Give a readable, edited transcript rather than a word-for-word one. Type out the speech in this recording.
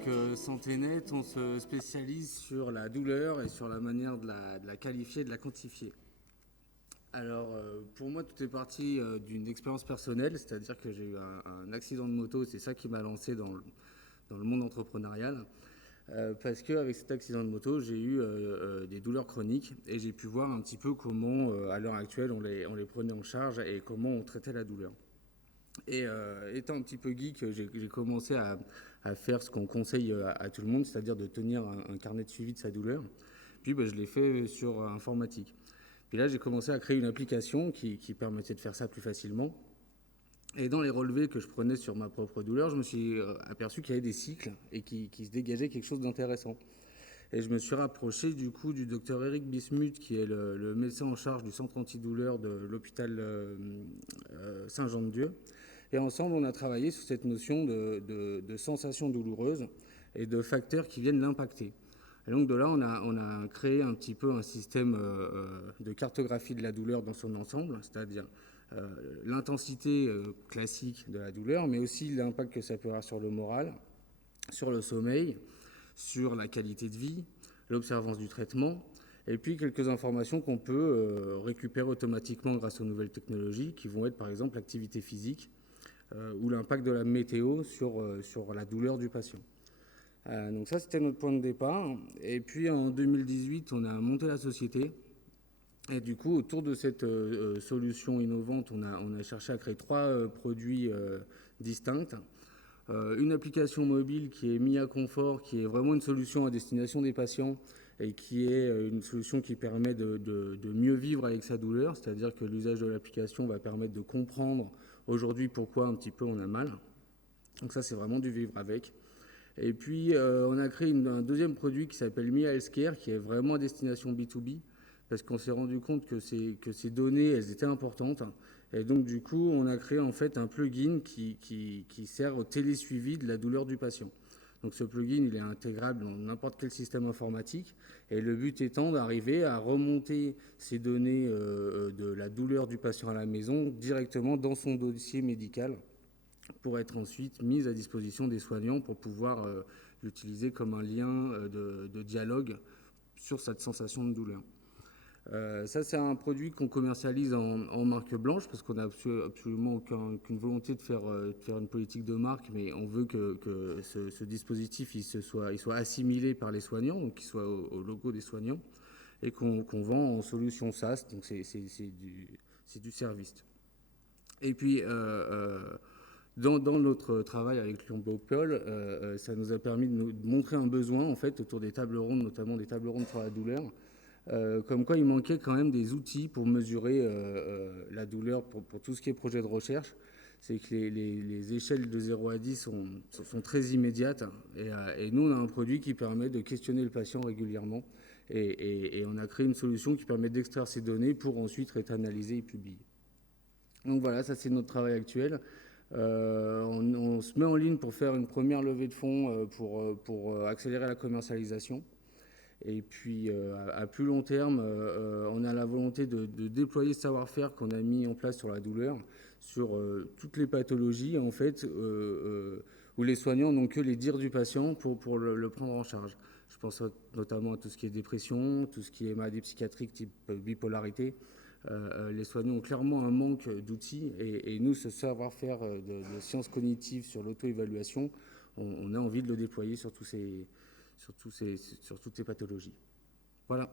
Donc Santé Net, on se spécialise sur la douleur et sur la manière de la qualifier, de la quantifier. Alors pour moi tout est parti d'une expérience personnelle, c'est-à-dire que j'ai eu un accident de moto, c'est ça qui m'a lancé dans le monde entrepreneurial. Parce qu'avec cet accident de moto, j'ai eu des douleurs chroniques et j'ai pu voir un petit peu comment à l'heure actuelle on les prenait en charge et comment on traitait la douleur. Et étant un petit peu geek, j'ai commencé à faire ce qu'on conseille à tout le monde, c'est-à-dire de tenir un carnet de suivi de sa douleur. Puis je l'ai fait sur informatique. Puis là, j'ai commencé à créer une application qui permettait de faire ça plus facilement. Et dans les relevés que je prenais sur ma propre douleur, je me suis aperçu qu'il y avait des cycles et qui se dégageait quelque chose d'intéressant. Et je me suis rapproché du coup du docteur Eric Bismuth, qui est le médecin en charge du centre antidouleur de l'hôpital Saint-Jean-de-Dieu. Et ensemble, on a travaillé sur cette notion de sensations douloureuses et de facteurs qui viennent l'impacter. Et donc de là, on a créé un petit peu un système de cartographie de la douleur dans son ensemble, c'est-à-dire l'intensité classique de la douleur, mais aussi l'impact que ça peut avoir sur le moral, sur le sommeil, sur la qualité de vie, l'observance du traitement, et puis quelques informations qu'on peut récupérer automatiquement grâce aux nouvelles technologies, qui vont être par exemple l'activité physique ou l'impact de la météo sur la douleur du patient. Donc ça, c'était notre point de départ. Et puis en 2018, on a monté la société. Et du coup, autour de cette solution innovante, on a cherché à créer 3 produits distincts. Une application mobile qui est Mia Confort, qui est vraiment une solution à destination des patients et qui est une solution qui permet de mieux vivre avec sa douleur, c'est-à-dire que l'usage de l'application va permettre de comprendre aujourd'hui pourquoi un petit peu on a mal. Donc ça, c'est vraiment du vivre avec. Et puis, on a créé un deuxième produit qui s'appelle Mia Healthcare, qui est vraiment à destination B2B, parce qu'on s'est rendu compte que ces données, elles étaient importantes. Et donc, du coup, on a créé en fait un plugin qui sert au télésuivi de la douleur du patient. Donc, ce plugin, il est intégrable dans n'importe quel système informatique. Et le but étant d'arriver à remonter ces données de la douleur du patient à la maison directement dans son dossier médical pour être ensuite mise à disposition des soignants pour pouvoir l'utiliser comme un lien de dialogue sur cette sensation de douleur. Ça, c'est un produit qu'on commercialise en marque blanche parce qu'on n'a absolument aucune volonté de faire une politique de marque, mais on veut que ce dispositif il soit assimilé par les soignants, donc qu'il soit au logo des soignants, et qu'on vend en solution SaaS, donc c'est du service. Et puis, dans notre travail avec Lyon Bopol, ça nous a permis de montrer un besoin en fait autour des tables rondes, notamment des tables rondes sur la douleur, comme quoi il manquait quand même des outils pour mesurer la douleur pour tout ce qui est projet de recherche. C'est que les échelles de 0 à 10 sont très immédiates et nous on a un produit qui permet de questionner le patient régulièrement et on a créé une solution qui permet d'extraire ces données pour ensuite être analysées et publiées. Donc voilà, ça c'est notre travail actuel. On se met en ligne pour faire une première levée de fonds pour accélérer la commercialisation. Et puis à plus long terme, on a la volonté de déployer ce savoir-faire qu'on a mis en place sur la douleur, sur toutes les pathologies en fait, où les soignants n'ont que les dires du patient pour le prendre en charge. Je pense notamment à tout ce qui est dépression, tout ce qui est maladie psychiatrique type bipolarité. Les soignants ont clairement un manque d'outils et nous, ce savoir-faire de sciences cognitives sur l'auto-évaluation, on a envie de le déployer sur toutes ces pathologies. Voilà.